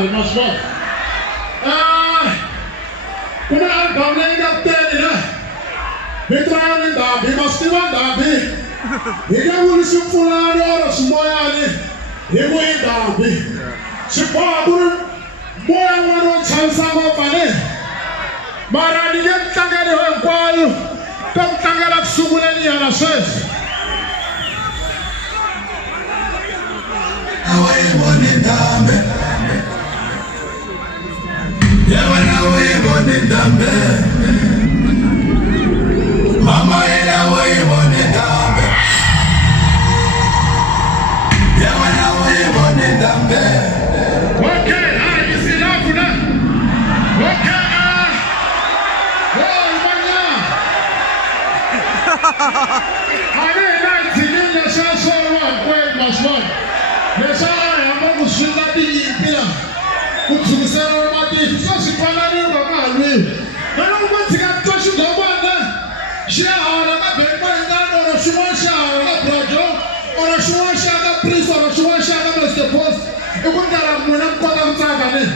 we must work. Kuna ang gawin kapten nila. Bitrayan ng dabi, mas diwan dabi. Higa muli si fulani oras moyani. Higo yung dabi. Si Pablo, moyang wanon chansa mo pa ni. Marani yan tanggal yung kwayo. Kung tanggal at sumulan niya na ses. Away bonin dambe. Yawan away bonin dambe. Mama ina away bonin dambe. Yawan away bonin dambe. Okay, is enough for that. Okay, oh, manya. Ane na tingin na siya sa one, wait, mas one. Nessa área, vamos chegar de pila. O que você não vai ter, só se falar em uma ali. Eu não vou ficar todo chegando, né? Já a hora da bem para entrar no chão, já a hora da projo, hora chão, já da prisão, hora chão, já da mais depois. Eu vou dar a mulher para dar um trabalho.